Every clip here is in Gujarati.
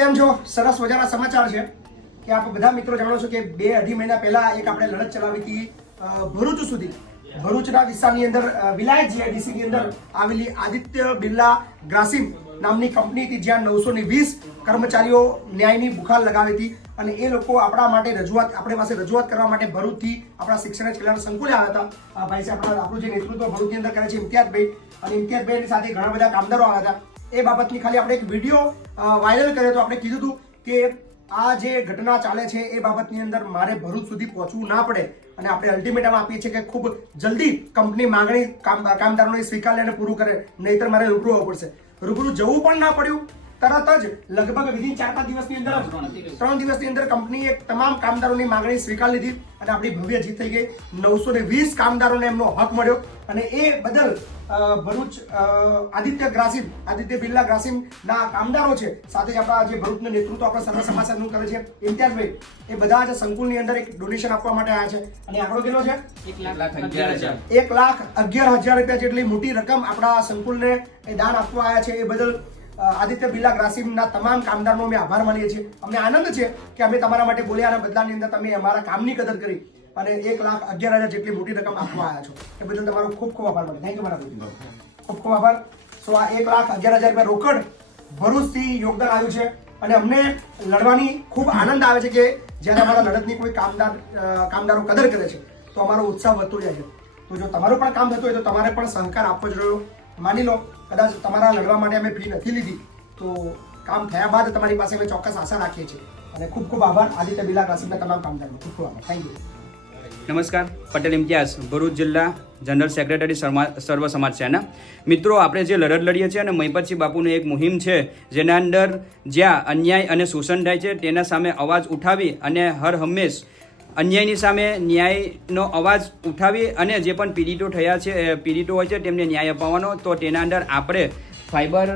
કેમ છો? સરસ મજાના સમાચાર છે કે આપ બધા મિત્રો જાણો છો કે 2-2.5 મહિના પહેલા એક આપણે લડત ચલાવી હતી ભરૂચ સુધી. ભરૂચના વિસ્તારની અંદર વિલાયત જીઆઈડીસી ની અંદર આવેલી આદિત્ય બિરલા ગ્રાસિમ નામની કંપની હતી, જ્યાં 920 કર્મચારીઓ ન્યાયની બુખાર લગાવી હતી. અને એ લોકો આપણી પાસે રજૂઆત કરવા માટે ભરૂચથી આપણા શિક્ષણ અને કલ્યાણ સંકુલે આવ્યા હતા. ભાઈ સાહેબ, આપણું જે નેતૃત્વ ભરૂચની અંદર કરે છે ઇમ્તિયાઝભાઈ, અને ઇમ્તિયાઝભાઈની સાથે ઘણા બધા કામદારો આવ્યા હતા. એ બાબતની ખાલી આપણે એક વિડીયો વાયરલ કર્યો તો આપણે કીધું હતું કે આ જે ઘટના ચાલે છે એ બાબતની અંદર મારે ભરૂચ સુધી પહોંચવું ના પડે, અને આપણે અલ્ટિમેટમ આપીએ છીએ કે ખૂબ જલ્દી કંપની માંગણી કામદારોને સ્વીકારે અને પૂરું કરે, નહીતર મારે રૂબરૂ આવવું પડશે. રૂબરૂ જવું પણ ના પડ્યું. તરત જ લગભગ વિધિન 4-5 દિવસની અંદર 3 દિવસની અંદર કંપનીએ તમામ કામદારોની માંગણી સ્વીકાર લીધી અને આપણી ભવ્ય જીત થઈ ગઈ. 920 કામદારોને એમનો હક મળ્યો, અને એ બદલ ભરૂચ આદિત્ય બિરલા ગ્રાસિમ ના કામદારો છે, સાથે જ આપણા જે ભરૂચનું નેતૃત્વ આપણા સર્વ સમાજનું કરે છે ઇમ્તિયાઝભાઈ, એ બધા જ સંકુલની અંદર એક ડોનેશન આપવા માટે આવ્યા છે. અને આંકડો કેટલો છે? 1,11,000 રૂપિયા જેટલી મોટી રકમ આપણા સંકુલને દાન આપવા આવ્યા છે. એ બદલ આદિત્ય બિરલા ગ્રાસિમના તમામ કામદારનો અમે આભાર માનીએ છીએ. અમને આનંદ છે કે અમે તમારા માટે બોલ્યા અને બદલાની અંદર તમે અમારા કામની કદર કરી અને 1,11,000 જેટલી મોટી રકમ આપવા આવ્યા છો. એ બદલ તમારો ખૂબ ખૂબ આભાર માનો. થેન્ક યુ મારા ભાઈ, ખૂબ ખૂબ આભાર. સો આ 1,11,000 રૂપિયા રોકડ ભરૂચથી યોગદાન આવ્યું છે, અને અમને લડવાની ખૂબ આનંદ આવે છે કે જ્યારે અમારા લડતની કોઈ કામદારો કદર કરે છે તો અમારો ઉત્સાહ વધતો જાય છે. તો જો તમારું પણ કામ થતું હોય તો તમારે પણ સહકાર આપવો જ રહ્યો. માની લો કદાચ તમારા લડવા માટે અમે ફી નથી લીધી, તો કામ થયા બાદ તમારી પાસે અમે ચોક્કસ આશા રાખીએ છીએ. અને ખૂબ ખૂબ આભાર આદિત્ય બિરલા ગ્રાસિમના તમામ કામદારોનો. ખૂબ ખૂબ આભાર. Thank you. નમસ્કાર, પટેલ ઇમ્તિયાઝ, ભરૂચ જિલ્લા જનરલ સેક્રેટરી સર્વ સમાજ સેના. મિત્રો, આપણે જે લડત લડીએ છીએ અને મહિપતસિંહ બાપુની એક મુહિમ છે, જેના અંદર જ્યાં અન્યાય અને શોષણ થાય છે તેના સામે અવાજ ઉઠાવી અને હર હંમેશ અન્યાયની સામે ન્યાયનો અવાજ ઉઠાવી અને જે પણ પીડિતો હોય છે તેમને ન્યાય અપાવવાનો. તો તેના અંદર આપણે ફાઈબર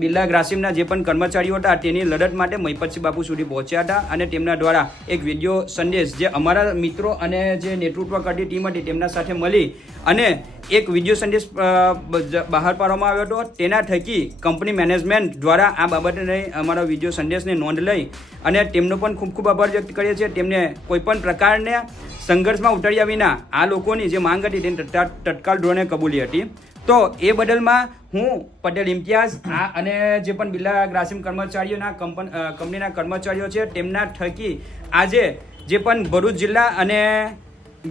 બિરલા ગ્રાસિમના જે પણ કર્મચારીઓ હતા તેની લડત માટે મહિપતસિંહ બાપુ સુધી પહોંચ્યા હતા, અને તેમના દ્વારા એક વિડીયો સંદેશ જે અમારા મિત્રો અને જે નેતૃત્વ કરતી ટીમ હતી તેમના સાથે મળી અને એક વિડીયો સંદેશ બહાર પાડવામાં આવ્યો હતો. તેના થકી કંપની મેનેજમેન્ટ દ્વારા આ બાબતને અમારા વિડીયો સંદેશની નોંધ લઈ અને તેમનો પણ ખૂબ ખૂબ આભાર વ્યક્ત કરીએ છીએ. તેમને કોઈપણ પ્રકારના સંઘર્ષમાં ઉતર્યા વિના આ લોકોની જે માંગ હતી તેને તત્કાલ ધોરણે કબૂલી હતી. તો એ બદલમાં હું પટેલ ઇમ્તિયાઝ અને જે પણ બિરલા ગ્રાસિમ કર્મચારીઓના કંપનીના કર્મચારીઓ છે તેમના થકી આજે જે પણ ભરૂચ જિલ્લા અને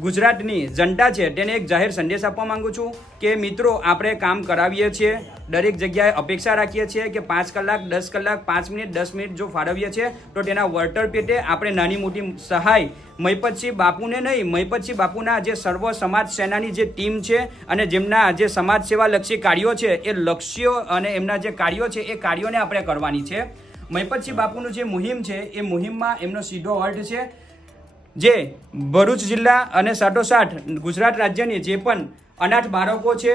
ગુજરાતની જનતા છે તેને એક જાહેર સંદેશ આપવા માંગુ છું કે મિત્રો, આપણે કામ કરાવીએ છીએ, દરેક જગ્યાએ અપેક્ષા રાખીએ છીએ કે 5 કલાક 10 કલાક 5 મિનિટ 10 મિનિટ જો ફાળવીએ છીએ તો તેના વળતર પેટે આપણે નાની મોટી સહાય મહિપતસિંહ બાપુને નહીં, મહિપતસિંહ બાપુના જે સર્વ સમાજ સેનાની જે ટીમ છે અને જેમના જે સમાજ સેવાલક્ષી કાર્યો છે એ લક્ષ્યો અને એમના જે કાર્યો છે એ કાર્યોને આપણે કરવાની છે. મહિપતસિંહ બાપુનું જે મુહિમ છે એ મુહિમમાં એમનો સીધો અર્થ છે જે ભરૂચ જિલ્લા અને સાથોસાથ ગુજરાત રાજ્યની જે પણ અનાથ બાળકો છે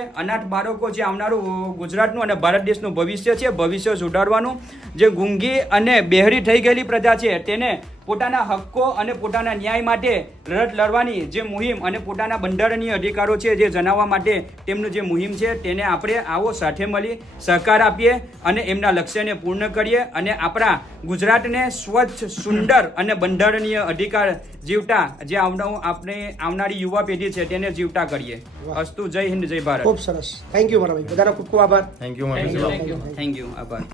જે આવનારું ગુજરાતનું અને ભારત દેશનું ભવિષ્ય છે, ભવિષ્ય સુધારવાનું. જે ગુંગી અને બહેરી થઈ ગયેલી પ્રજા છે તેને પોતાના હક્કો અને પોતાના ન્યાય માટે લડત લડવાની જે મુહિમ અને પોતાના બંધારણીય અધિકારો છે જે જણાવવા માટે તેમનું જે મુહિમ છે તેને આપણે આવો સાથે મળી સહકાર આપીએ અને એમના લક્ષ્યને પૂર્ણ કરીએ અને આપણા ગુજરાતને સ્વચ્છ, સુંદર અને બંધારણીય અધિકાર જીવતા જે આપણે આવનારી યુવા પેઢી છે તેને જીવતા કરીએ. અસ્તુ. જય હિન્દ, જય ભારત. ખૂબ સરસ. થેન્ક યુ મારા ભાઈ, બધાનો ખૂબ ખૂબ આભાર. થેન્ક યુ, આભાર.